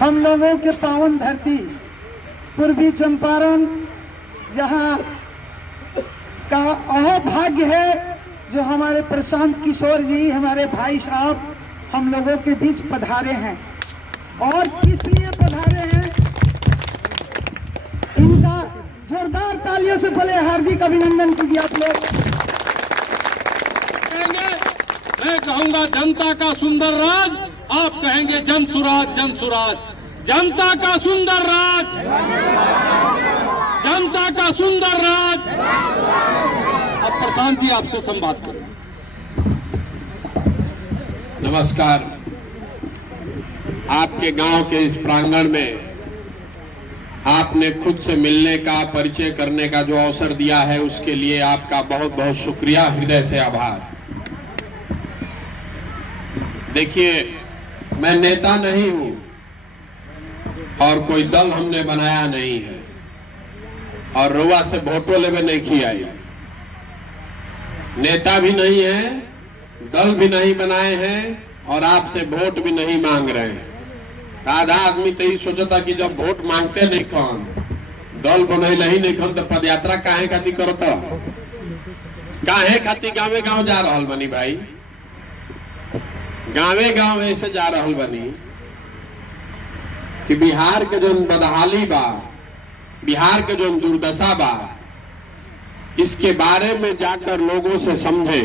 हम लोगों के पावन धरती पूर्वी चंपारण, जहां का अहोभाग्य है जो हमारे प्रशांत किशोर जी, हमारे भाई साहब हम लोगों के बीच पधारे हैं। और किस लिए पधारे हैं, इनका जोरदार तालियों से पहले हार्दिक अभिनंदन कीजिए आप लोग। मैं कहूंगा जनता का सुंदर राज, आप कहेंगे जन सुराज, जन सुराज। जनता का सुंदर राज, जनता का सुंदर राज। अब प्रशांत जी आपसे संवाद करें। नमस्कार। आपके गांव के इस प्रांगण में आपने खुद से मिलने का, परिचय करने का जो अवसर दिया है, उसके लिए आपका बहुत बहुत शुक्रिया, हृदय से आभार। देखिए, मैं नेता नहीं हूं और कोई दल हमने बनाया नहीं है और रुआ से वोटों लेवे नहीं किया। नेता भी नहीं है, दल भी नहीं बनाए हैं और आपसे वोट भी नहीं मांग रहे हैं। आधा आदमी तो यही सोचता कि जब वोट मांगते नहीं कौन, दल बनैले ही नहीं कौन, तो पदयात्रा काहे खातिर करता, काहे खातिर गाँवे गाँव जा रहा बनी भाई, गाँवे गाँव ऐसे जा रहा बनी कि बिहार के जो बदहाली बा, बिहार के जो दुर्दशा बा, इसके बारे में जाकर लोगों से समझे,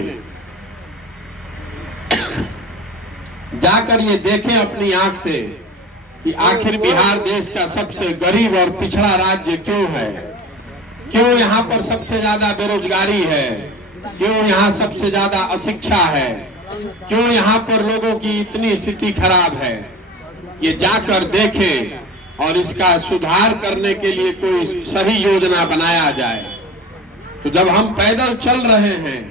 जाकर ये देखें अपनी आंख से कि आखिर बिहार देश का सबसे गरीब और पिछड़ा राज्य क्यों है, क्यों यहाँ पर सबसे ज्यादा बेरोजगारी है, क्यों यहाँ सबसे ज्यादा अशिक्षा है, क्यों यहाँ पर लोगों की इतनी स्थिति खराब है। ये जाकर देखें और इसका सुधार करने के लिए कोई सही योजना बनाया जाए। तो जब हम पैदल चल रहे हैं,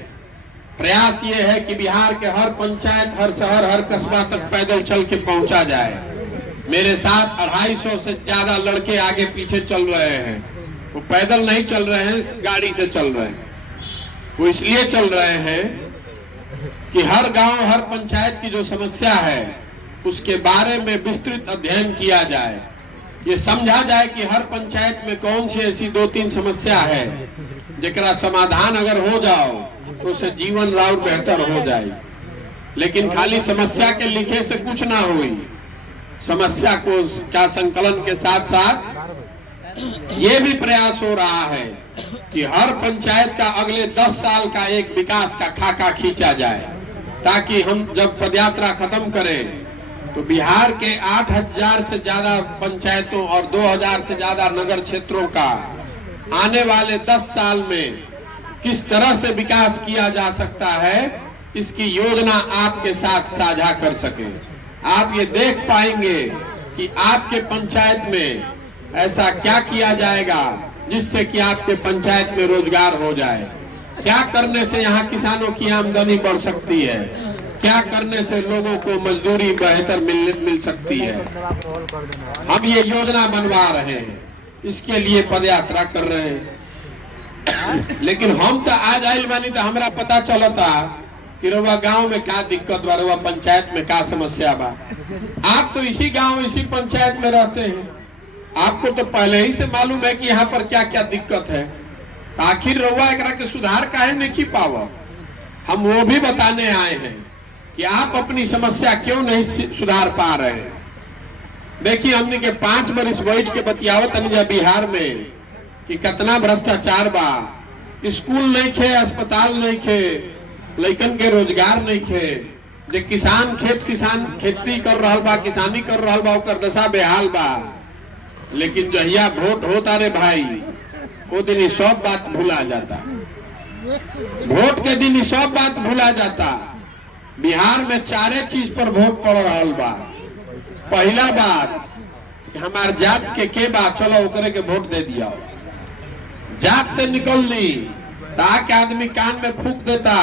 प्रयास ये है कि बिहार के हर पंचायत, हर शहर, हर कस्बा तक पैदल चल के पहुंचा जाए। मेरे साथ 250 से ज्यादा लड़के आगे पीछे चल रहे हैं। वो पैदल नहीं चल रहे हैं, गाड़ी से चल रहे हैं। वो इसलिए चल रहे हैं कि हर गांव, हर पंचायत की जो समस्या है उसके बारे में विस्तृत अध्ययन किया जाए। ये समझा जाए कि हर पंचायत में कौन सी ऐसी 2-3 समस्या है जिसका समाधान अगर हो जाओ तो उससे जीवन राउर बेहतर हो जाए। लेकिन खाली समस्या के लिखे से कुछ ना हुई। समस्या को क्या संकलन के साथ साथ ये भी प्रयास हो रहा है कि हर पंचायत का अगले 10 साल का एक विकास का खाका खींचा जाए, ताकि हम जब पदयात्रा खत्म करें तो बिहार के 8000 से ज्यादा पंचायतों और 2000 से ज्यादा नगर क्षेत्रों का आने वाले 10 साल में किस तरह से विकास किया जा सकता है, इसकी योजना आपके साथ साझा कर सके। आप ये देख पाएंगे कि आपके पंचायत में ऐसा क्या किया जाएगा जिससे कि आपके पंचायत में रोजगार हो जाए, क्या करने से यहाँ किसानों की आमदनी बढ़ सकती है, क्या करने से लोगों को मजदूरी बेहतर मिल सकती है। हम ये योजना बनवा रहे हैं, इसके लिए पदयात्रा कर रहे हैं। लेकिन हम तो आज आयल बानी तो हमरा पता चलता कि रउआ गांव में क्या दिक्कत बा, रउआ पंचायत में क्या समस्या बा। आप तो इसी गांव, इसी पंचायत में रहते हैं, आपको तो पहले ही से मालूम है कि यहाँ पर क्या क्या दिक्कत है। आखिर रउआ एकरा के सुधार काहे नहीं पावा, हम वो भी बताने आए हैं कि आप अपनी समस्या क्यों नहीं सुधार पा रहे हैं। देखिए, हमने के 5 बरिस बैठ के बतियावत तनिया बिहार में कि कितना भ्रष्टाचार बा, स्कूल नहीं खे, अस्पताल नहीं खे, लइकन के रोजगार नहीं खे, जे किसान खेती कर रहा बा, किसानी कर रहा बा, ओकर दशा बेहाल बा। लेकिन जहिया वोट होता रे भाई, वो दिन सब बात भूला जाता, वोट के दिन सब बात भूला जाता। बिहार में 4 चीज पर वोट पड़ रहा बा। पहला बात, हमार जात के बा, चलो ओकरे के वोट दे दिया। जात से निकल ली ताकि आदमी कान में फूंक देता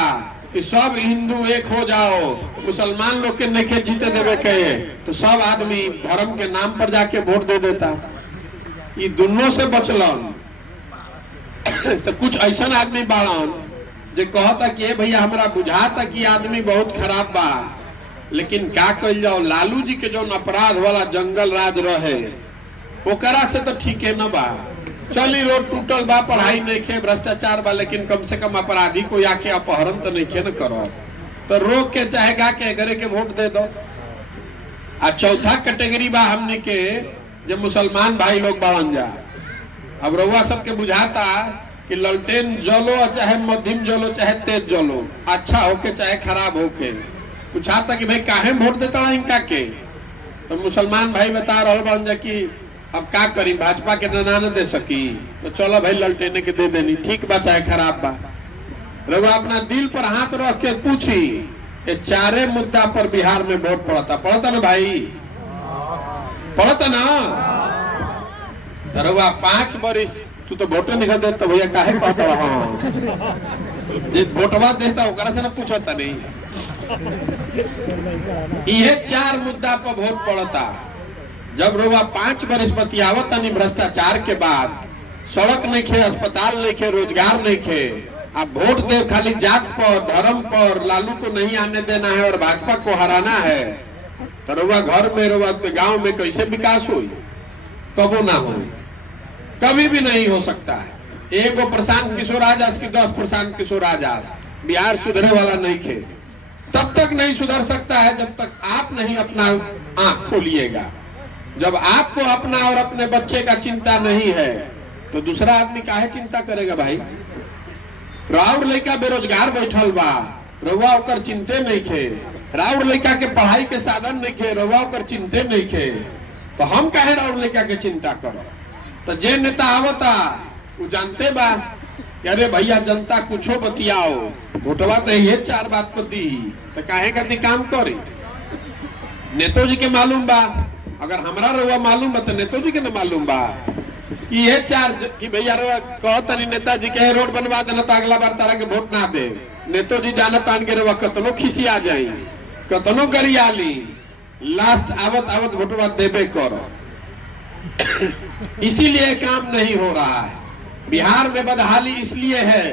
कि सब हिंदू एक हो जाओ, मुसलमान लोग के नहीं जीते देवे के, तो सब आदमी धर्म के नाम पर जाके वोट दे देता। ये दोनों से बचलन। तो कुछ ऐसा आदमी बाड़न जो कहता कि भैया हमरा बुझाता कि आदमी बहुत खराब बा, लेकिन का कल जाओ, लालू जी के जो अपराध वाला जंगल राज रहे ओकरा से तो ठीक है न बा। चली रोड टूटल बा, पढ़ाई नहीं खे, भ्रष्टाचार बा, लेकिन कम से कम अपराधी को आके अपहरण तो नहीं खे न करो, तो रोक के चाहेगा के करे के वोट दे दो। आ चौथा कैटेगरी बा हमने के जो मुसलमान भाई लोग बावन जा। अब रउआ सबके बुझाता कि ललटेन जलो चाहे मध्यम जलो चाहे तेज जलो, अच्छा होके चाहे खराब होके, पूछाता कि भाई काहे वोट देता इनका के, तो मुसलमान भाई बता रहा बन जा कि अब का करी, भाजपा के न दे सकी तो चलो भाई ललटेने के दे देनी, ठीक बा चाहे खराब बा। रउआ अपना दिल पर हाथ रख के पूछी, ये चारे मुद्दा पर बिहार में वोट पड़ता ना भाई, पड़ता ना। रउआ 5 बरिस तू तो वोटे नहीं दे तो भैया काहे कहता वोटवा देता ओकरा से ना पूछता नहीं। ये 4 मुद्दा पर वोट पड़ता। जब रउआ 5 बरिस बतियावत नहीं भ्रष्टाचार के बाद, सड़क नहीं खे, अस्पताल नहीं खे, रोजगार नहीं खे, आप वोट दे खाली जात पर धर्म पर, लालू को नहीं आने देना है और भाजपा को हराना है, तो रउआ घर में रउआ गांव में कैसे विकास हुई? कबो ना हुई, कभी भी नहीं हो सकता है। एगो प्रशांत किशोर आजाद की 10 प्रशांत किशोर आजाद, बिहार सुधरे वाला नहीं खे, तब तक नहीं सुधर सकता है जब तक आप नहीं अपना आंख खोलिएगा। जब आपको अपना और अपने बच्चे का चिंता नहीं है तो दूसरा आदमी काहे चिंता करेगा भाई? राउर लड़का बेरोजगार बैठल बा, रउआ ओकर चिंते नहीं खे, राउर लड़का के पढ़ाई के साधन नहीं खे, रउआ ओकर चिंते नहीं खे, तो हम काहे राउर लड़का के चिंता करो? तो जे नेता आवता वो जानते बा कि अरे भैया जनता कुछो बतियाओ, वोटवा तो ये 4 बात को दी, तो काहे करती काम करी? नेतो जी के मालूम बा, अगर हमरा रउआ मालूम बा तो नेतो जी के न मालूम बा कि ये 4 कि भैया कहता नहीं नेताजी के रोड बनवा देना तो अगला बार तारा के वोट ना दे। नेतो जी जानत आन के रउआ कतनो खिसी आ जाई, कतनो गरियाली, लास्ट आवत आवत वोटवा देबे करो। इसीलिए काम नहीं हो रहा है बिहार में। बदहाली इसलिए है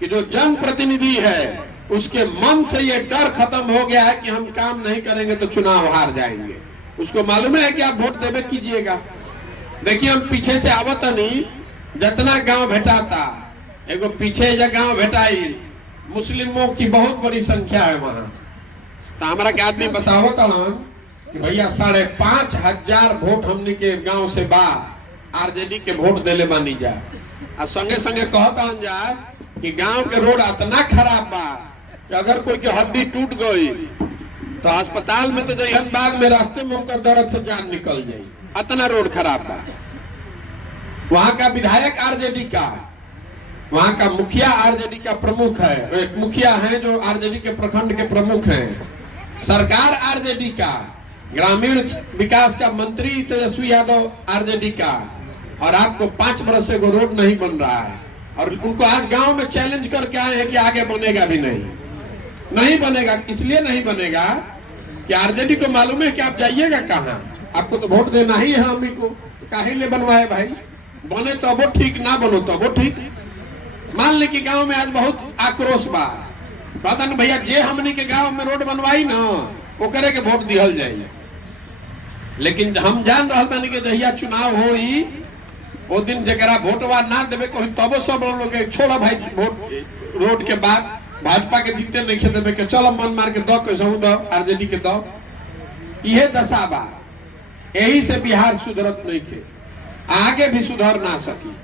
कि जो जनप्रतिनिधि है उसके मन से ये डर खत्म हो गया है कि हम काम नहीं करेंगे तो चुनाव हार जाएंगे। उसको मालूम है कि आप वोट देवे कीजिएगा। देखिए हम पीछे से आवत नहीं, जितना गांव भेटाता, एगो पीछे जो गांव भेटाई, मुस्लिमों की बहुत बड़ी संख्या है वहां, तो हमारा के आदमी बताओ कि भैया 5,500 वोट हमने के गांव से बा, आरजेडी के वोट देले मानी जा। और संगे संगे कहता जा कि गांव के रोड इतना खराब बा कि अगर कोई की हड्डी टूट गई तो अस्पताल में तो जइहन, बाद में रास्ते में उनका दर्द से जान निकल जाये, इतना रोड खराब बा। वहां का विधायक आरजेडी का, वहां का मुखिया आरजेडी का प्रमुख है, एक मुखिया है जो आरजेडी के प्रखंड के प्रमुख हैं, सरकार आरजेडी का, ग्रामीण विकास का मंत्री तेजस्वी यादव आरजेडी का, और आपको 5 बरस से वो रोड नहीं बन रहा है। और उनको आज गांव में चैलेंज करके आए हैं कि आगे बनेगा भी नहीं बनेगा। इसलिए नहीं बनेगा कि आरजेडी को मालूम है कि आप जाइएगा कहाँ, आपको तो वोट देना ही है हमी को, काहे ले बनवाए भाई? बने तो वो ठीक, ना बनो तो वो ठीक। मान ले कि गांव में आज बहुत आक्रोश बा, पता नहीं भैया जे हमनी के गांव में रोड बनवाई ना वो करे के वोट दिहल जाए। लेकिन हम जान रहा बानी कि जहिया चुनाव होई वो दिन जरा वोटवा ना देवे कोई, तब सब लोग छोड़ा भाई वोट, रोड के बाद भाजपा के जीते नहीं खे देवे के, चलो मन मार के दो, कैसे दो, आरजेडी के दो। ये दशा बा, यही से बिहार सुधरत नहीं के, आगे भी सुधर ना सकी।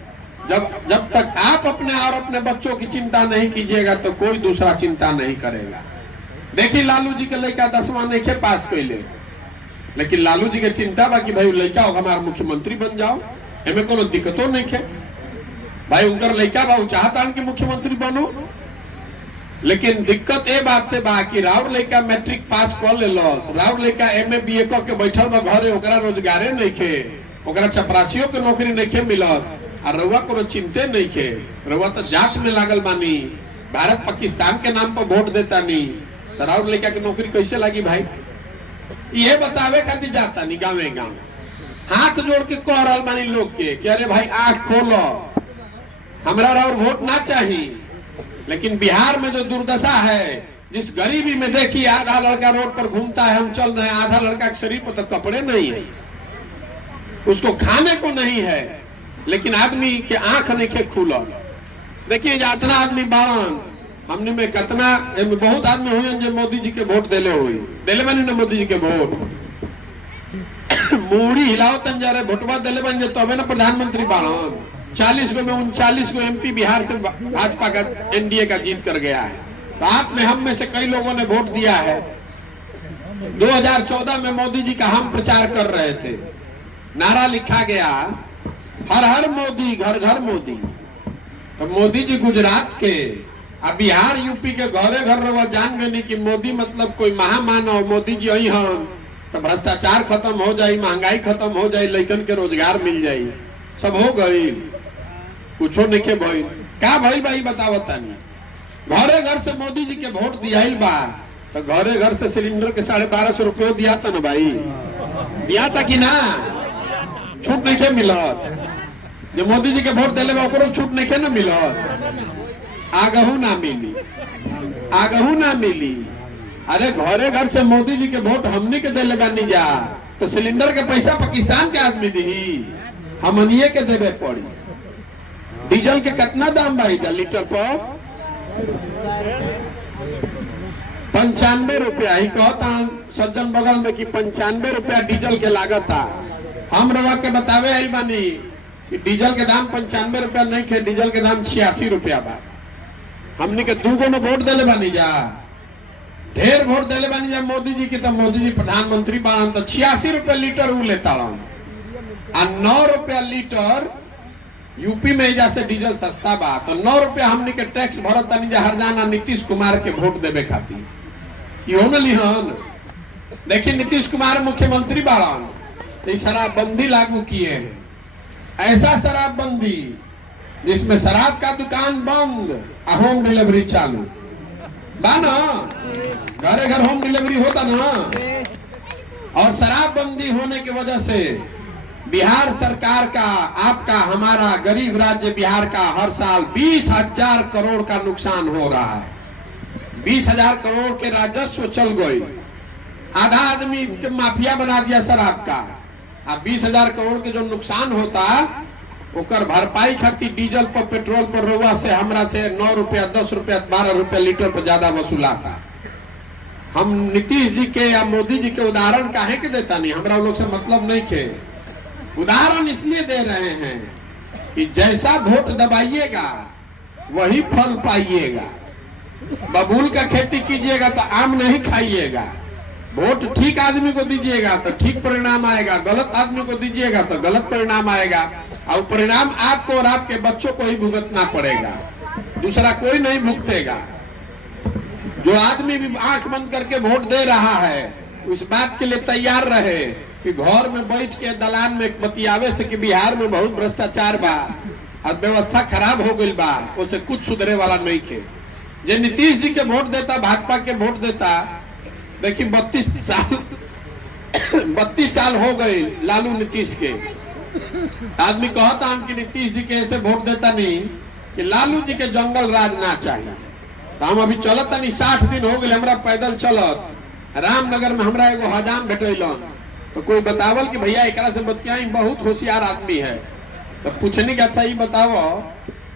जब तक आप अपने और अपने बच्चों की चिंता नहीं कीजिएगा तो कोई दूसरा चिंता नहीं करेगा। देखिए लालू जी के लड़का 10वां नहीं के पास कैले, लेकिन लालू जी के चिंता बा कि भाई लड़का हमारा मुख्यमंत्री बन जाओ, हमें कोनो दिक्कतों नहीं है भाई। उनकर लड़का बा चाहता कि मुख्यमंत्री बनो, लेकिन दिक्कत ए बात से बा कि राउर लड़का मैट्रिक पास कर ले, राउर लड़का MA BA करके बैठल बा घरे, ओकरा रोजगारे नहीं खे, ओकरा चपरासियों के नौकरी नहीं खे मिलत, और रउआ कोनो चिंते नहीं खे, रउआ तो जाट में लागल बानी, भारत पाकिस्तान के नाम पर वोट देता नहीं, तो राउर लड़का की नौकरी कैसे लगी भाई? ये बतावे खातिर जाता नहीं गाँवे गाँव, हाथ जोड़ के कह रहा बानी लोग के कि अरे भाई आंख खोलो, हमरा राउर वोट ना चाहिए। लेकिन बिहार में जो दुर्दशा है, जिस गरीबी में देखिए, आधा लड़का रोड पर घूमता है, हम चल रहे हैं, आधा लड़का के शरीर पर तो कपड़े नहीं है, उसको खाने को नहीं है, लेकिन आदमी के आंख नहीं के खुलल। देखिए जितना आदमी बारन हमने में कितना बहुत आदमी हुए जो मोदी जी के वोट दिले हुई दिले बनी ना मोदी जी के वोट मूड़ी हिलाओ तन जा रहे वोटवा दिले बन जे तबे ना प्रधानमंत्री बारन। 40 में 39 को एमपी बिहार से भाजपा का एनडीए का जीत कर गया है। तो आप में हम में से कई लोगों ने वोट दिया है। 2014 में मोदी जी का हम प्रचार कर रहे थे, नारा लिखा गया हर हर मोदी घर घर मोदी। तो मोदी जी गुजरात के अब बिहार यूपी के घरे घर रहा जान गए कि मोदी मतलब कोई महामानव मोदी जी आई हम तो भ्रष्टाचार खत्म हो जाये, महंगाई खत्म हो जाये, लड़कन के रोजगार मिल जाये, सब हो गई, कुछो नहीं के भइल। का भइल भाई बताओ तानी, घरे घर से मोदी जी के वोट दिया बा तो घरे घर से सिलेंडर के 1250 रुपये दिया था ना भाई, दिया था कि ना, छूट नहीं के मिलत। जो मोदी जी के वोट दिले छूट नहीं के ना मिलत, आगहू ना मिली, आगहू ना मिली। अरे घरे घर से मोदी जी के वोट हमने के दिले बानी जा तो सिलेंडर के पैसा पाकिस्तान के आदमी दी, हमनिए के देवे पड़ी। डीजल के कितना दाम भाई जा लीटर पर 95 रुपया ही कहता सज्जन बगल में कि 95 रुपया डीजल के लागत था। हम रवा के बतावे आई बानी कि डीजल के दाम 95 रुपया नहीं खे, डीजल के दाम 86 रुपया बा। हमने के 2 गो वोट दिले बानी जा, ढेर वोट दिले बानी जा मोदी जी की, तो मोदी जी प्रधानमंत्री बारन तो 86 रुपया लीटर उ लेता आ 9 रुपया लीटर यूपी में जा से डीजल सस्ता बा तो 9 रुपया हमने के टैक्स भरत तनी जा हरजाना नीतीश कुमार के वोट देवे खातिर। इहो न लिहन देखिए नीतीश कुमार मुख्यमंत्री बारन तो शराबबंदी लागू किए हैं, ऐसा शराबबंदी जिसमें शराब का दुकान बंद, होम डिलीवरी चालू बा ना, घरे घर होम डिलीवरी होता ना। और शराबबंदी होने की वजह से बिहार सरकार का, आपका, हमारा गरीब राज्य बिहार का हर साल 20,000 करोड़ का नुकसान हो रहा है। 20,000 करोड़ के राजस्व चल गई, आधा आदमी के माफिया बना दिया शराब का। अब 20,000 करोड़ के जो नुकसान होता ओकर भरपाई खातिर डीजल पर, पेट्रोल पर रउआ से हमरा से 9 रुपया 10 रुपया 12 रुपया लीटर पर ज्यादा वसूलाता। हम नीतीश जी के या मोदी जी के उदाहरण काहे के देता नहीं, हमरा लोग से मतलब नहीं के। उदाहरण इसलिए दे रहे हैं कि जैसा वोट दबाइएगा वही फल पाइएगा। बबूल का खेती कीजिएगा तो आम नहीं खाइएगा। वोट ठीक आदमी को दीजिएगा तो ठीक परिणाम आएगा, गलत आदमी को दीजिएगा तो गलत परिणाम आएगा। और परिणाम आपको और आपके बच्चों को ही भुगतना पड़ेगा, दूसरा कोई नहीं भुगतेगा। जो आदमी भी आंख बंद करके वोट दे रहा है उस बात के लिए तैयार रहे कि घर में बैठ के दलान में बतियावे से कि बिहार में बहुत भ्रष्टाचार बा और व्यवस्था खराब हो गई बा, उसे कुछ सुधरे वाला नहीं के। जो नीतीश जी के वोट देता, भाजपा के वोट देता, देखिए 32 साल हो गए लालू नीतीश के। आदमी कहता हम कि नीतीश जी के ऐसे वोट देता नहीं कि लालू जी के जंगल राज ना चाहिए। तो हम अभी चलत नहीं, 60 दिन हो गए हमरा पैदल चलत, रामनगर में हमरा एगो हजाम भेटैलन तो कोई बतावल कि भैया एकरा से बतियाई, बहुत होशियार आदमी है। तो पूछने के अच्छा ये बताओ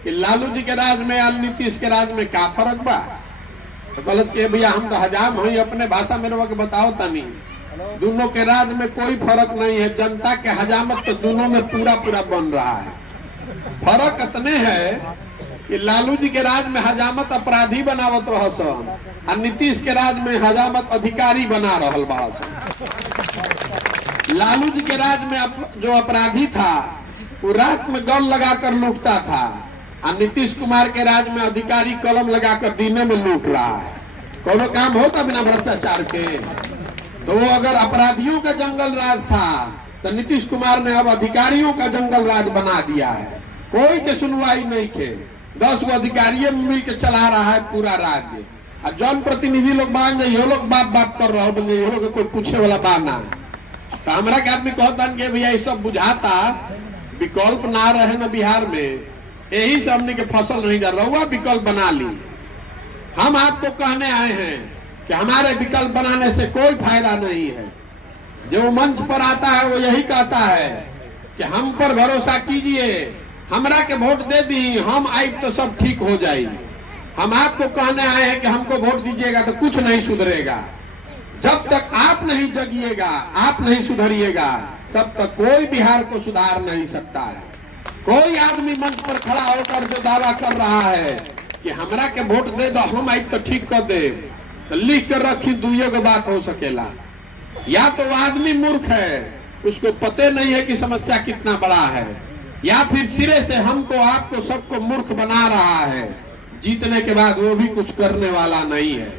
कि लालू जी के राज में और नीतीश के राज में क्या फर्क बा। तो गलत के भैया हम तो हजाम हैं, अपने भाषा में रवा के बताओ तनी, दोनों के राज में कोई फर्क नहीं है। जनता के हजामत तो दोनों में पूरा पूरा बन रहा है। फर्क इतने है कि लालू जी के राज में हजामत अपराधी बनावत रहसन और नीतीश के राज में हजामत अधिकारी बना रहल बासन। लालू जी के राज में जो अपराधी था वो रात में गन लगाकर लूटता था और नीतीश कुमार के राज में अधिकारी कलम लगाकर दिने में लूट रहा है। कोनो काम होता बिना भ्रष्टाचार के? तो वो अगर अपराधियों का जंगल राज था तो नीतीश कुमार ने अब अधिकारियों का जंगल राज बना दिया है। कोई के सुनवाई नहीं के, 10 गो अधिकारी मिल के चला रहा है पूरा राज्य। और जन प्रतिनिधि लोग बांध ये लोग बात कर रहा हो, ये लोग कोई पूछे वाला बाना। तो हमरा के आदमी कहता कि भैया ये सब बुझाता, विकल्प ना रहे ना बिहार में, यही से हमने के फसल नहीं जा रहा, विकल्प बना ली। हम आपको कहने आए हैं कि हमारे विकल्प बनाने से कोई फायदा नहीं है। जो मंच पर आता है वो यही कहता है कि हम पर भरोसा कीजिए, हमरा के वोट दे दी, हम आई तो सब ठीक हो जाए। हम आपको कहने आए हैं कि हमको वोट दीजिएगा तो कुछ नहीं सुधरेगा। जब तक आप नहीं जगिएगा, आप नहीं सुधरिएगा, तब तक कोई बिहार को सुधार नहीं सकता है। कोई आदमी मंच पर खड़ा होकर जो दावा कर रहा है कि हमरा के वोट दे दो, हम आई तो ठीक कर दे, तो लिख कर रखी दुइयों की बात हो सकेला। या तो वो आदमी मूर्ख है, उसको पते नहीं है कि समस्या कितना बड़ा है, या फिर सिरे से हमको आपको सबको मूर्ख बना रहा है। जीतने के बाद वो भी कुछ करने वाला नहीं है।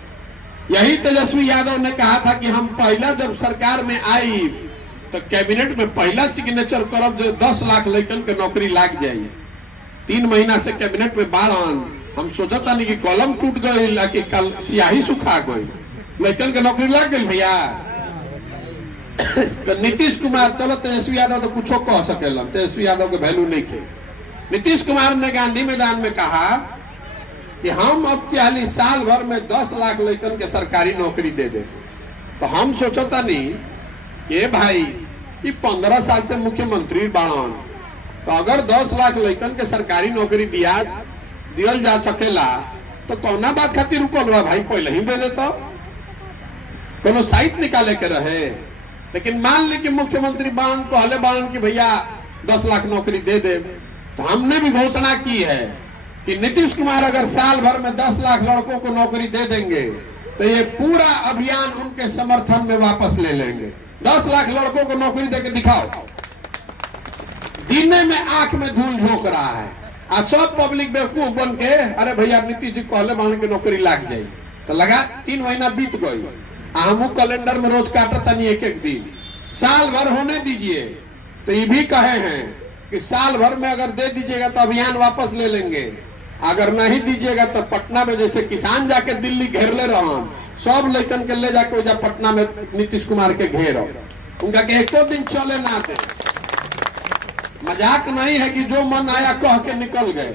यही तेजस्वी यादव ने कहा था कि हम पहला जब सरकार में आई तो कैबिनेट में पहला सिग्नेचर करब जो 10 लाख लड़कन के नौकरी लाग जाये। 3 महीना से कैबिनेट में बाड़न, हम सोचता नहीं कि कलम टूट गई कि कल स्याही सुखा गई, लड़कन के नौकरी लाग गई भैया। तो नीतीश कुमार, चलो तेजस्वी यादव तो कुछ कह सकेला, तेजस्वी यादव के वैल्यू नहीं थे। नीतीश कुमार ने गांधी मैदान में कहा कि हम अब क्या साल भर में 10 लाख लड़कन के सरकारी नौकरी दे दे। तो हम सोचता नहीं कि भाई ये 15 साल से मुख्यमंत्री बाड़न, तो अगर 10 लाख लड़कन के सरकारी नौकरी दियल जा सकेला तो कौना बात खातिर रुकल बा भाई, पहले ही दे देता, कोनो साइट निकाले के रहे। लेकिन मान ली कि मुख्यमंत्री बाड़न कहले बाड़न कि भैया 10 लाख नौकरी दे दे, तो हमने भी घोषणा की है कि नीतीश कुमार अगर साल भर में 10 लाख लड़कों को नौकरी दे देंगे तो ये पूरा अभियान उनके समर्थन में वापस ले लेंगे। 10 लाख लड़कों को नौकरी देके दिखाओ। दिने में आंख में धूल झोंक रहा है, आज सब पब्लिक बेवकूफ बन के अरे भैया नीतीश जी कहले मान के नौकरी लाग जाये। तो लगा 3 महीना बीत गई, हम कैलेंडर में रोज काटता नहीं एक दिन। साल भर होने दीजिए। तो ये भी कहे हैं कि साल भर में अगर दे दीजिएगा तो अभियान वापस ले लेंगे, अगर नहीं दीजिएगा तो पटना में जैसे किसान जाके दिल्ली घेर ले रहा, सब लड़कन के ले जाके वजह पटना में नीतीश कुमार के घेरो, उनका के एको दिन चले ना दे। मजाक नहीं है कि जो मन आया कह के निकल गए।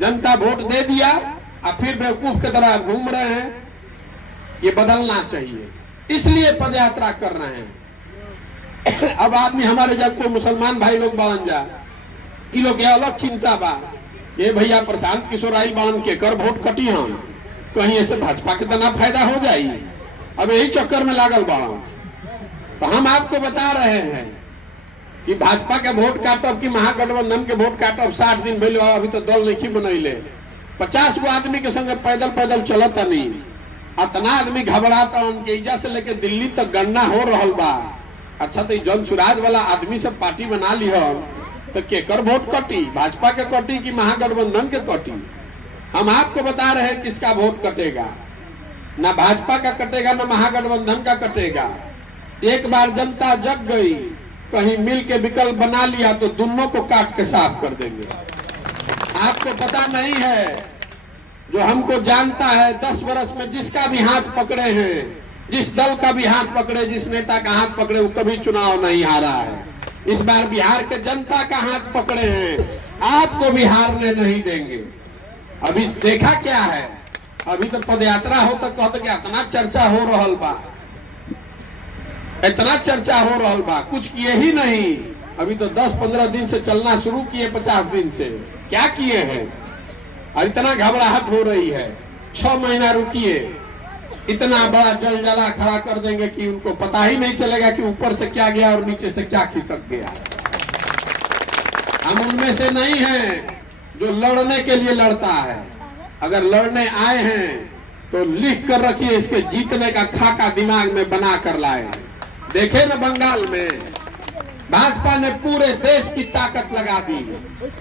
जनता वोट दे दिया और फिर बेवकूफ की तरह घूम रहे हैं। ये बदलना चाहिए, इसलिए पदयात्रा कर रहे हैं। अब आदमी हमारे जब कोई मुसलमान भाई लोग बन जा, इन लोग अलग चिंता बा, ये भैया प्रशांत किशोर आई बान के कर वोट कटी हम, कहीं ऐसे भाजपा के तना फायदा हो जाये, अब यही चक्कर में लागल बा। तो हम आपको बता रहे हैं कि भाजपा के वोट काटब कि महागठबंधन के वोट काटब 60 दिन भले, अभी तो दल नहीं बनैले। 50 गो आदमी के संगे पैदल पैदल चलता नहीं, अतना आदमी घबराता, उनके इजा से लेके दिल्ली तक गणना हो रहा बा। अच्छा तो जन सुराज वाला आदमी सब पार्टी बना ली हम, तो केकर वोट कटी, भाजपा के कटी कि महागठबंधन के कटी? हम आपको बता रहे हैं किसका वोट कटेगा, ना भाजपा का कटेगा ना महागठबंधन का कटेगा। एक बार जनता जग गई, कहीं मिल के विकल्प बना लिया तो दोनों को काट के साफ कर देंगे। आपको पता नहीं है, जो हमको जानता है 10 वर्ष में जिसका भी हाथ पकड़े हैं, जिस दल का भी हाथ पकड़े, जिस नेता का हाथ पकड़े, वो कभी चुनाव नहीं हारा है। इस बार बिहार के जनता का हाथ पकड़े हैं, आपको भी हारने नहीं देंगे। अभी देखा क्या है, अभी तो पदयात्रा हो तो कहते कि इतना चर्चा हो रहा बा, इतना चर्चा हो रहा बा, कुछ किए ही नहीं। अभी तो 10-15 दिन से चलना शुरू किए, 50 दिन से क्या किए हैं? और इतना घबराहट हो रही है। 6 महीना रुकिए, इतना बड़ा जलजला खड़ा कर देंगे कि उनको पता ही नहीं चलेगा कि ऊपर से क्या गया और नीचे से क्या खिसक गया। हम उनमें से नहीं हैं जो लड़ने के लिए लड़ता है। अगर लड़ने आए हैं तो लिख कर रखिए, इसके जीतने का खाका दिमाग में बना कर लाए। देखे ना बंगाल में भाजपा ने पूरे देश की ताकत लगा दी,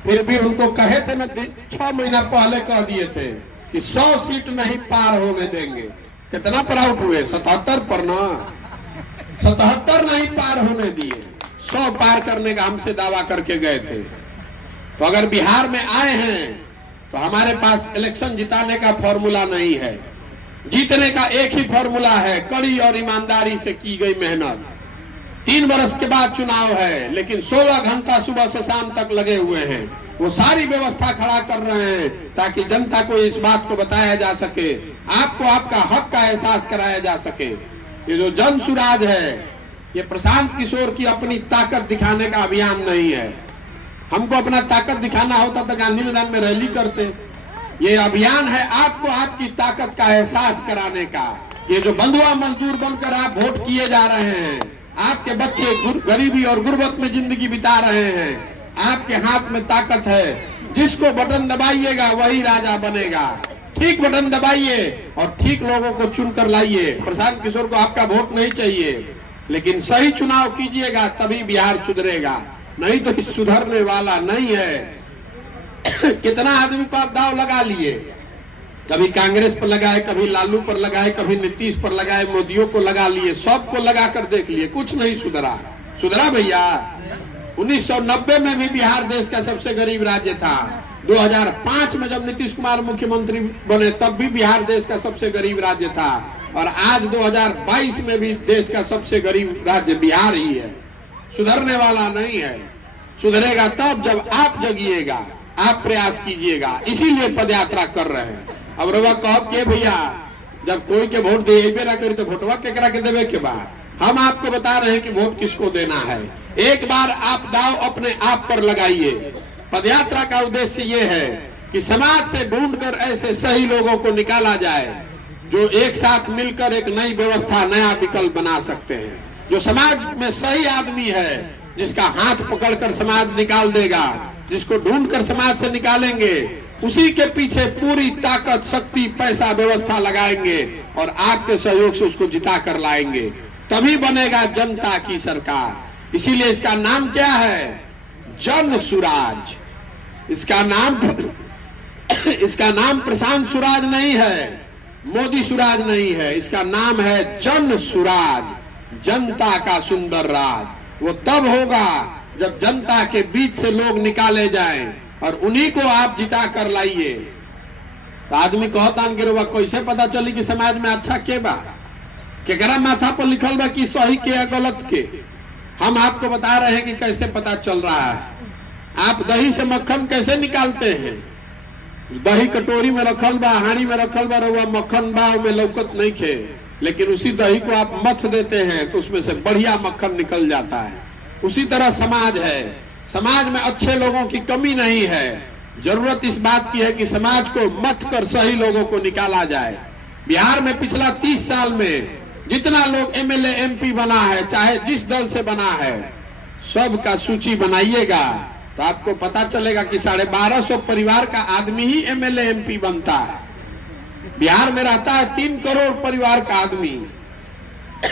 फिर भी उनको कहे थे ना 6 महीना पहले कह दिए थे कि 100 सीट नहीं पार होने देंगे। कितना प्राउड हुए? 77 पर ना, 77 नहीं पार होने दिए, 100 पार करने का हमसे दावा करके गए थे। तो अगर बिहार में आए हैं तो हमारे पास इलेक्शन जिताने का फॉर्मूला नहीं है, जीतने का एक ही फॉर्मूला है, कड़ी और ईमानदारी से की गई मेहनत। 3 वर्ष के बाद चुनाव है, लेकिन 16 घंटा सुबह से शाम तक लगे हुए हैं। वो सारी व्यवस्था खड़ा कर रहे हैं ताकि जनता को इस बात को बताया जा सके आपको आपका हक का एहसास कराया जा सके। ये जो जन सुराज है, ये प्रशांत किशोर की अपनी ताकत दिखाने का अभियान नहीं है। हमको अपना ताकत दिखाना होता तो गांधी मैदान में रैली करते। ये अभियान है आपको आपकी ताकत का एहसास कराने का। ये जो बंधुआ मजदूर बनकर आप वोट किए जा रहे हैं, आपके बच्चे गरीबी और गुर्बत में जिंदगी बिता रहे हैं, आपके हाथ में ताकत है। जिसको बटन दबाइएगा वही राजा बनेगा। ठीक बटन दबाइए और ठीक लोगों को चुनकर लाइए। प्रशांत किशोर को आपका वोट नहीं चाहिए, लेकिन सही चुनाव कीजिएगा, तभी बिहार सुधरेगा, नहीं तो सुधरने वाला नहीं है। कितना आदमी पर दाव लगा लिए, कभी कांग्रेस पर लगाए, कभी लालू पर लगाए, कभी नीतीश पर लगाए, मोदियों को लगा लिए, सबको लगाकर देख लिए, कुछ नहीं सुधरा। सुधरा भैया? 1990 में भी बिहार देश का सबसे गरीब राज्य था। 2005 में जब नीतीश कुमार मुख्यमंत्री बने तब भी बिहार देश का सबसे गरीब राज्य था, और आज 2022 में भी देश का सबसे गरीब राज्य बिहार ही है। सुधरने वाला नहीं है। सुधरेगा तब जब आप जगिएगा, आप प्रयास कीजिएगा। इसीलिए पदयात्रा कर रहे हैं। अब रवा कहब के भैया जब कोई के वोट दे ना करी तो वोटवा केकरा के देवे के बाद, हम आपको बता रहे हैं कि वोट किसको देना है। एक बार आप दाव अपने आप पर लगाइए। पदयात्रा का उद्देश्य ये है कि समाज से ढूंढकर ऐसे सही लोगों को निकाला जाए जो एक साथ मिलकर एक नई व्यवस्था, नया विकल्प बना सकते हैं। जो समाज में सही आदमी है, जिसका हाथ पकड़कर समाज निकाल देगा, जिसको ढूंढकर समाज से निकालेंगे, उसी के पीछे पूरी ताकत, शक्ति, पैसा, व्यवस्था लगाएंगे और आपके सहयोग से उसको जिता कर लाएंगे। तभी बनेगा जनता की सरकार। इसीलिए इसका नाम क्या है? जन सुराज। इसका नाम प्रशांत सुराज नहीं है, मोदी सुराज नहीं है। इसका नाम है जन सुराज, जनता का सुंदर राज। वो तब होगा जब जनता के बीच से लोग निकाले जाएं और उन्हीं को आप जिता कर लाइए। तो आदमी कहता कि रोबा कैसे पता चली कि समाज में अच्छा के बा, केकरा माथा पर लिखल बा कि सही के या गलत के। हम आपको बता रहे हैं कि कैसे पता चल रहा है। आप दही से मक्खन कैसे निकालते हैं? दही कटोरी में रखल बा, हांडी में रखल बा, रोबा मक्खन बा में लौकत नहीं खे, लेकिन उसी दही को आप मथ देते हैं तो उसमें से बढ़िया मक्खन निकल जाता है। उसी तरह समाज है। समाज में अच्छे लोगों की कमी नहीं है। जरूरत इस बात की है कि समाज को मथ कर सही लोगों को निकाला जाए। बिहार में पिछला 30 साल में जितना लोग एमएलए एमपी बना है, चाहे जिस दल से बना है, सबका सूची बनाइएगा तो आपको पता चलेगा कि 1250 परिवार का आदमी ही एमएलए एमपी बनता है। बिहार में रहता है 3 करोड़ परिवार का आदमी,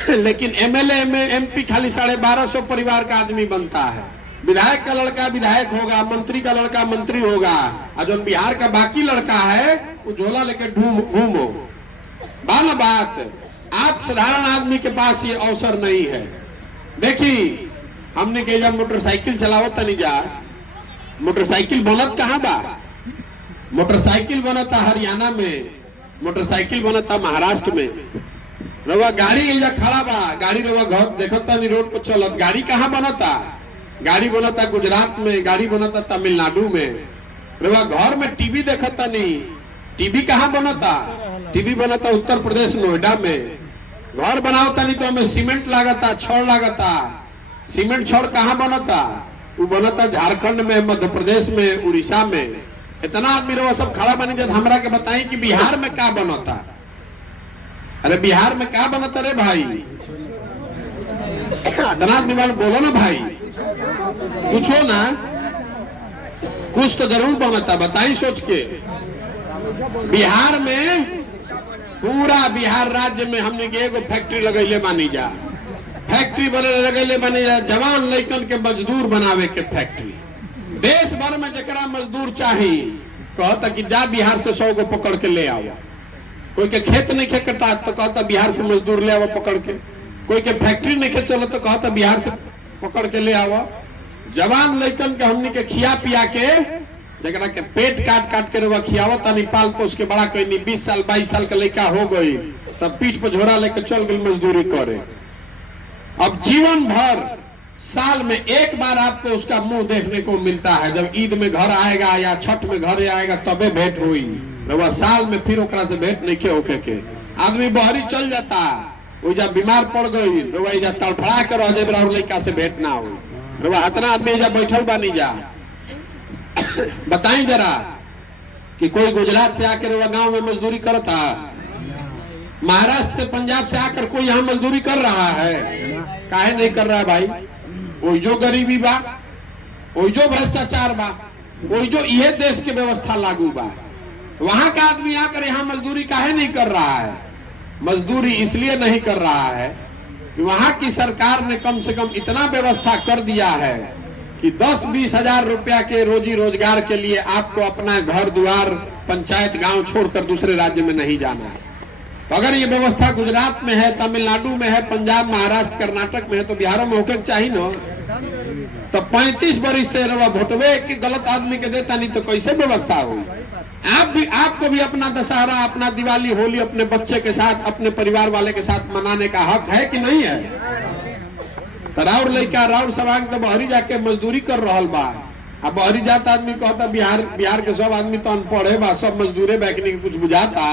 लेकिन एमएलए में एमपी खाली 1250 परिवार का आदमी बनता है। विधायक का लड़का विधायक होगा, मंत्री का लड़का मंत्री होगा, और जो बिहार का बाकी लड़का है वो झोला लेकर घूमो। बाल बात, आप साधारण आदमी के पास ये अवसर नहीं है। देखिए हमने कही जब मोटरसाइकिल चलावत नहीं जा, मोटरसाइकिल बनत कहाँ बा? मोटरसाइकिल बनता हरियाणा में, मोटरसाइकिल बनता महाराष्ट्र में। रवा गाड़ी एजा खड़ा बा, गाड़ी रवा घर देखता नहीं, रोड पर चलत। गाड़ी कहाँ बनता? गाड़ी बनता गुजरात में, गाड़ी बनता तमिलनाडु में। रवा घर में टीवी देखता नहीं, टीवी कहाँ बनता? टीवी बनता उत्तर प्रदेश नोएडा में। घर बनावता नहीं तो हमें सीमेंट लागता, छड़ लागता। सीमेंट छड़ कहाँ बनता? वो बनता झारखंड में, मध्य प्रदेश में, उड़ीसा में। इतना आदमी रवा सब खड़ा बनी जब हमरा के बताई कि बिहार में क्या बनता। अरे बिहार में क्या बनता रे भाई? इतना आदमी बोलो ना भाई, पूछो ना, कुछ तो जरूर बनता, बताई सोच के। बिहार में, पूरा बिहार राज्य में हमने के एगो फैक्ट्री लगैले मानी जा, फैक्ट्री बने लगैले मानी जा, जवान लड़कन के मजदूर बनावे के फैक्ट्री। देश भर में जरा मजदूर चाहिए, कहता कि जा बिहार से 100 को पकड़ के ले आओ। कोई के खेत नहीं खे कटा तो कहता बिहार से मजदूर ले आओ पकड़ के। कोई के फैक्ट्री नहीं खे चलो तो कहता बिहार से पकड़ के ले आओ। जवान लड़कन के हमने के खिया पिया के, जरा के पेट काट काट के रवा खियावता नहीं, पाल पोस के बड़ा कहीं 20 साल 22 साल का लड़का हो गई तब पीठ पर झोरा लेकर चल गई मजदूरी करे। अब जीवन भर साल में एक बार आपको उसका मुंह देखने को मिलता है। जब ईद में घर आएगा या छठ में घर आएगा तबे भेंट हुई। रवा साल में फिर ओकरा से भेंट नहीं के होके के आदमी बहरी चल जाता, वो जब बीमार पड़ गई रवा इजा तड़फड़ा कर रह जाए और लड़का से भेंट ना हो। रवा इतना आदमी इजा बैठल बानी जा। बताई जरा कि कोई गुजरात से आकर रवा गांव में मजदूरी करता, महाराष्ट्र से पंजाब से आकर कोई यहाँ मजदूरी कर रहा है? काहे नहीं कर रहा है भाई? वही जो गरीबी बा, वही जो भ्रष्टाचार बा, वही जो यह देश के व्यवस्था लागू बा, वहां का आदमी आकर यहाँ मजदूरी काहे नहीं कर रहा है? मजदूरी इसलिए नहीं कर रहा है कि वहां की सरकार ने कम से कम इतना व्यवस्था कर दिया है कि 10-20 हजार रुपया के रोजी रोजगार के लिए आपको अपना घर द्वार पंचायत गांव छोड़कर दूसरे राज्य में नहीं जाना है। तो अगर ये व्यवस्था गुजरात में है, तमिलनाडु में है, पंजाब, महाराष्ट्र, कर्नाटक में है, तो बिहार में होकर चाहिए ना। तो 35 वर्ष से भोटवे के गलत आदमी के देता नहीं तो कैसे व्यवस्था हुई? आपको भी अपना दशहरा, अपना दिवाली, होली अपने बच्चे के साथ, अपने परिवार वाले के साथ मनाने का हक है कि नहीं है? तो राउर लड़का राउर सवांग तो बहरी जाके मजदूरी कर रहा बा। अब बहरी जाता आदमी कहता बिहार के सब आदमी तो अनपढ़ है बा, सब मजदूरे बैठने के कुछ बुझाता।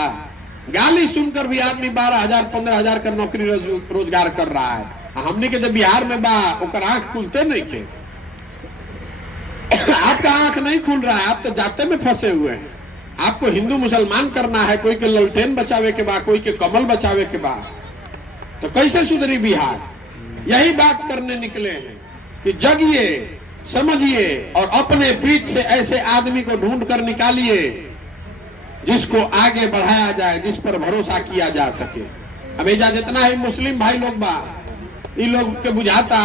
गाली सुनकर भी आदमी 12,000 15,000 का नौकरी रोजगार कर रहा है। हमने के जब बिहार में बा ओकर आंख खुलते नहीं के। आपका आंख नहीं खुल रहा है, आप तो जाते में फंसे हुए हैं। आपको हिंदू मुसलमान करना है, कोई के ललटेन बचावे के बाद, कोई के कमल बचावे के बाद, तो कैसे सुधरी बिहार? यही बात करने निकले हैं कि जगिए, समझिए और अपने बीच से ऐसे आदमी को ढूंढ कर निकालिए जिसको आगे बढ़ाया जाए, जिस पर भरोसा किया जा सके। अब एजा जितना ही मुस्लिम भाई लोग बा, इन लोग के बुझाता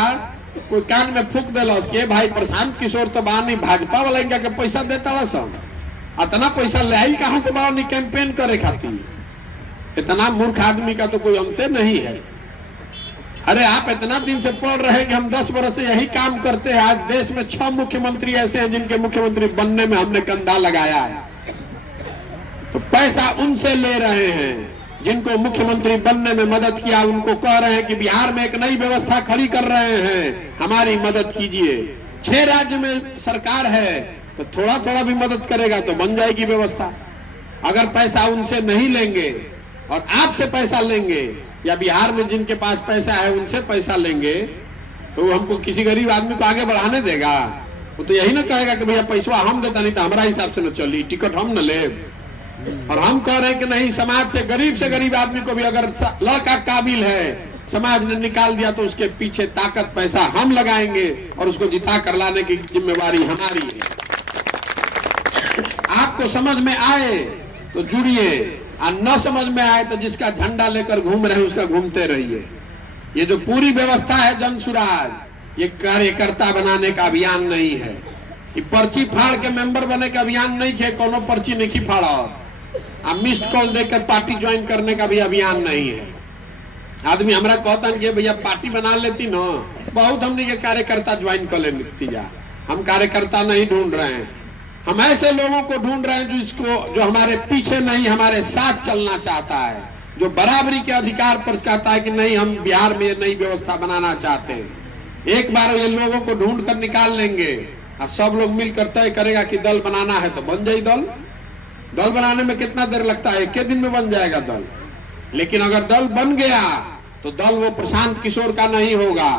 कोई कान में फूक दिलस के भाई प्रशांत किशोर तो बानी भाजपा वाला इनका के पैसा देता सब, इतना पैसा ले आई कहां से बानी कैंपेन करे खातिर? इतना मूर्ख आदमी का तो कोई अंत नहीं है। अरे आप इतना दिन से पढ़ रहे कि हम 10 वर्ष से यही काम करते हैं। आज देश में 6 मुख्यमंत्री ऐसे हैं जिनके मुख्यमंत्री बनने में हमने कंधा लगाया है। तो पैसा उनसे ले रहे हैं जिनको मुख्यमंत्री बनने में मदद किया, उनको कह रहे हैं कि बिहार में एक नई व्यवस्था खड़ी कर रहे हैं, हमारी मदद कीजिए। 6 राज्य में सरकार है तो थोड़ा थोड़ा भी मदद करेगा तो बन जाएगी व्यवस्था। अगर पैसा उनसे नहीं लेंगे और आपसे पैसा लेंगे या बिहार में जिनके पास पैसा है उनसे पैसा लेंगे तो वो हमको किसी गरीब आदमी को आगे बढ़ाने देगा? वो तो यही ना कहेगा कि भैया पैसा हम देता नहीं तो हमारा हिसाब से न चली, टिकट हम न ले। और हम कह रहे हैं कि नहीं, समाज से गरीब आदमी को भी अगर लड़का काबिल है, समाज ने निकाल दिया तो उसके पीछे ताकत पैसा हम लगाएंगे और उसको जिता कर लाने की जिम्मेवारी हमारी है। आपको समझ में आए तो जुड़िए, और न समझ में आए तो जिसका झंडा लेकर घूम रहे हैं उसका घूमते रहिए। ये जो पूरी व्यवस्था है जन सुराज, ये कार्यकर्ता बनाने का अभियान नहीं है। ये पर्ची फाड़ के मेंबर बने का अभियान नहीं है। कोनो पर्ची नहीं फाड़ा, अब मिस्ड कॉल देकर पार्टी ज्वाइन करने का भी अभियान नहीं है। आदमी हमरा कहता कि भैया पार्टी बना लेती ना, बहुत हमने के कार्यकर्ता ज्वाइन कर लेती जा। हम कार्यकर्ता नहीं ढूंढ रहे हैं, हम ऐसे लोगों को ढूंढ रहे हैं जो हमारे पीछे नहीं, हमारे साथ चलना चाहता है, जो बराबरी के अधिकार पर कहता है कि नहीं हम बिहार में नई व्यवस्था बनाना चाहते हैं। एक बार ये लोगों को ढूंढ कर निकाल लेंगे और सब लोग मिलकर तय करेगा कि दल बनाना है तो बन जाए दल। दल बनाने में कितना देर लगता है? 1 दिन में बन जाएगा दल। लेकिन अगर दल बन गया तो दल वो प्रशांत किशोर का नहीं होगा,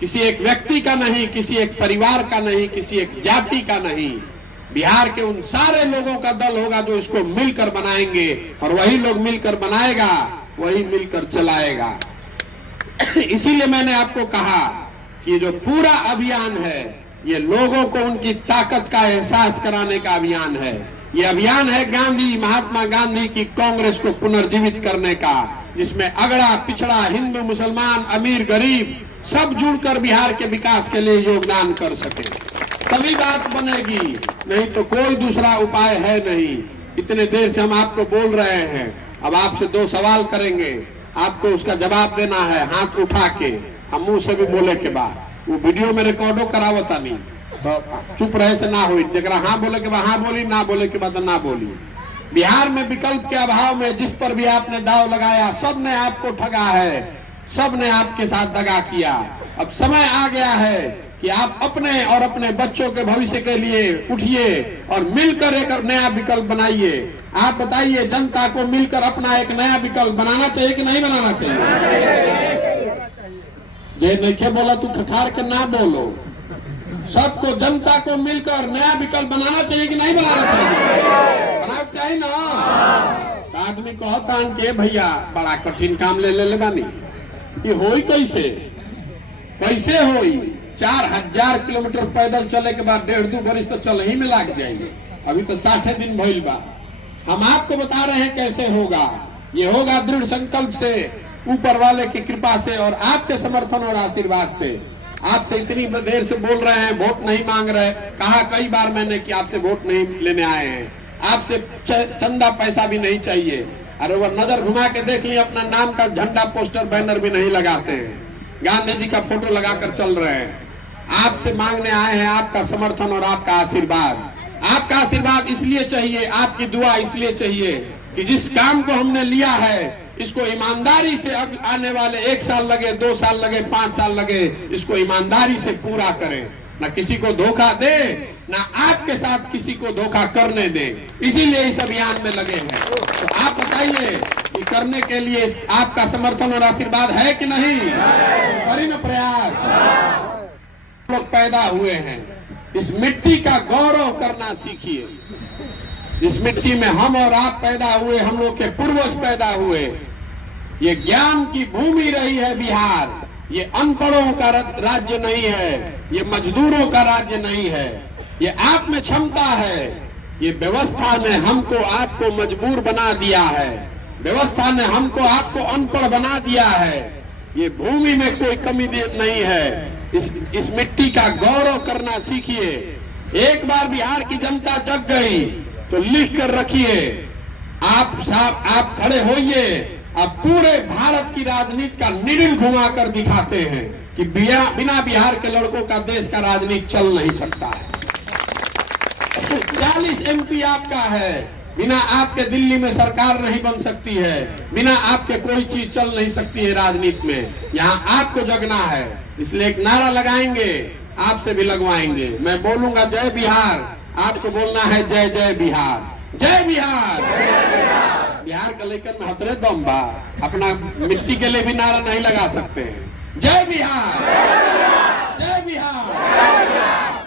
किसी एक व्यक्ति का नहीं, किसी एक परिवार का नहीं, किसी एक जाति का नहीं, बिहार के उन सारे लोगों का दल होगा जो इसको मिलकर बनाएंगे। और वही लोग मिलकर बनाएगा, वही मिलकर चलाएगा। इसीलिए मैंने आपको कहा कि जो पूरा अभियान है ये लोगों को उनकी ताकत का एहसास कराने का अभियान है। ये अभियान है महात्मा गांधी की कांग्रेस को पुनर्जीवित करने का, जिसमें अगड़ा पिछड़ा, हिंदू मुसलमान, अमीर गरीब सब जुड़कर बिहार के विकास के लिए योगदान कर सके, तभी बात बनेगी। नहीं तो कोई दूसरा उपाय है नहीं। इतने देर से हम आपको बोल रहे हैं, अब आपसे 2 सवाल करेंगे, आपको उसका जवाब देना है हाथ उठा के। हम मुंह से भी बोले के बाद वो वीडियो में रिकॉर्डो करावता नहीं, तो चुप रहे से ना हुई। जरा हाँ बोले के बाद हाँ बोली, ना बोले के बाद ना बोली। बिहार में विकल्प के अभाव में जिस पर भी आपने दाव लगाया सब ने आपको ठगा है, सब ने आपके साथ दगा किया। अब समय आ गया है कि आप अपने और अपने बच्चों के भविष्य के लिए उठिए और मिलकर एक नया विकल्प बनाइए। आप बताइए, जनता को मिलकर अपना एक नया विकल्प बनाना चाहिए कि नहीं बनाना चाहिए? ये नहीं बोला तू खखार के ना बोलो। सबको, जनता को मिलकर नया विकल्प बनाना चाहिए कि नहीं बनाना चाहिए? बनाना चाहिए ना। तो आदमी कहता के भैया बड़ा कठिन काम ले बानी, ये होई कैसे? कैसे होई? 4000 किलोमीटर पैदल चले के बाद 1.5-2 बरिस तो चल ही में लग जाएंगे। अभी तो 60 दिन भइल बा। हम आपको बता रहे हैं कैसे होगा। ये होगा दृढ़ संकल्प से, ऊपर वाले की कृपा से और आपके समर्थन और आशीर्वाद से। आपसे इतनी देर से बोल रहे हैं, वोट नहीं मांग रहे। कहा कई बार मैंने कि आपसे वोट नहीं लेने आए हैं, आपसे चंदा पैसा भी नहीं चाहिए। अरे वो नजर घुमा के देख लिया, अपना नाम का झंडा पोस्टर बैनर भी नहीं लगाते हैं, गांधी जी का फोटो लगाकर चल रहे हैं। आपसे मांगने आए हैं आपका समर्थन और आपका आशीर्वाद। आपका आशीर्वाद इसलिए चाहिए, आपकी दुआ इसलिए चाहिए कि जिस काम को हमने लिया है इसको ईमानदारी से आने वाले 1 साल लगे, 2 साल लगे, 5 साल लगे, इसको ईमानदारी से पूरा करें। ना किसी को धोखा दे, ना आपके साथ किसी को धोखा करने दे। इसीलिए इस अभियान में लगे हैं। तो आप बताइए कि करने के लिए आपका समर्थन और आशीर्वाद है कि नहीं? करें ना प्रयास। लोग पैदा हुए हैं, इस मिट्टी का गौरव करना सीखिए। इस मिट्टी में हम और आप पैदा हुए, हम लोग के पूर्वज पैदा हुए। ये ज्ञान की भूमि रही है बिहार। ये अनपढ़ों का राज्य नहीं है, ये मजदूरों का राज्य नहीं है। ये आप में क्षमता है। ये व्यवस्था ने हमको आपको मजबूर बना दिया है। व्यवस्था ने हमको आपको अनपढ़ बना दिया है। ये भूमि में कोई कमी नहीं है। इस मिट्टी का गौरव करना सीखिए। एक बार बिहार की जनता जग गई तो लिख कर रखिए, आप खड़े होइए। अब पूरे भारत की राजनीति का निडिल घुमा कर दिखाते हैं कि बिना बिहार के लड़कों का देश का राजनीति चल नहीं सकता है। 40 MP आपका है, बिना आपके दिल्ली में सरकार नहीं बन सकती है, बिना आपके कोई चीज चल नहीं सकती है राजनीति में। यहाँ आपको जगना है। इसलिए एक नारा लगाएंगे, आपसे भी लगवाएंगे। मैं बोलूंगा जय बिहार, आपको बोलना है जय जय बिहार। जय बिहार। बिहार का लेकर में हतरे दम बा, अपना मिट्टी के लिए भी नारा नहीं लगा सकते हैं। जय बिहार, जय बिहार।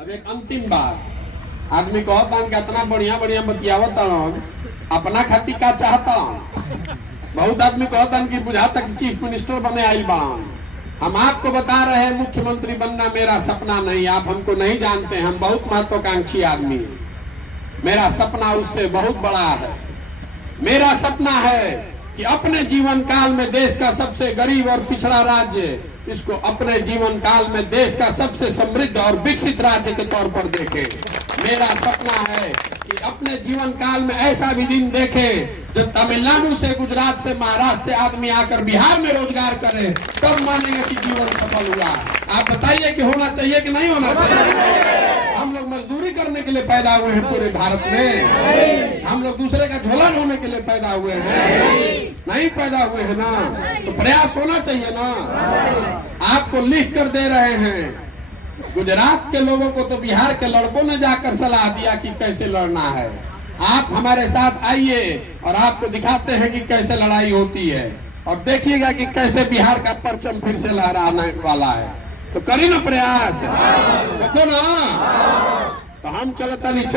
अब एक अंतिम बात, आदमी कहता कि इतना बढ़िया बढ़िया बतियावत अपना खातिर का चाहता। बहुत आदमी कहता कि बुझाता कि चीफ मिनिस्टर बने आइल बा। हम आपको बता रहे हैं, मुख्यमंत्री बनना मेरा सपना नहीं। आप हमको नहीं जानते, हम बहुत महत्वाकांक्षी आदमी हैं। मेरा सपना उससे बहुत बड़ा है। मेरा सपना है कि अपने जीवन काल में देश का सबसे गरीब और पिछड़ा राज्य, इसको अपने जीवन काल में देश का सबसे समृद्ध और विकसित राज्य के तौर पर देखे। मेरा सपना है कि अपने जीवन काल में ऐसा भी दिन देखे जब तमिलनाडु से, गुजरात से, महाराष्ट्र से आदमी आकर बिहार में रोजगार करे, तब मानेंगे कि जीवन सफल हुआ। आप बताइए कि होना चाहिए कि नहीं होना चाहिए? हम लोग मजदूरी करने के लिए पैदा हुए हैं पूरे भारत में। हम लोग दूसरे का झोला ढोने के लिए पैदा हुए हैं? नहीं पैदा हुए हैं ना। तो प्रयास होना चाहिए ना। आपको लिख कर दे रहे हैं। गुजरात के लोगों को तो बिहार के लड़कों ने जाकर सलाह दिया कि कैसे लड़ना है। आप हमारे साथ आइए और आपको दिखाते हैं कि कैसे लड़ाई होती है, और देखिएगा कि कैसे बिहार का परचम फिर से लहराने वाला है। तो करी ना प्रयास, देखो ना। तो हम चलता नहीं।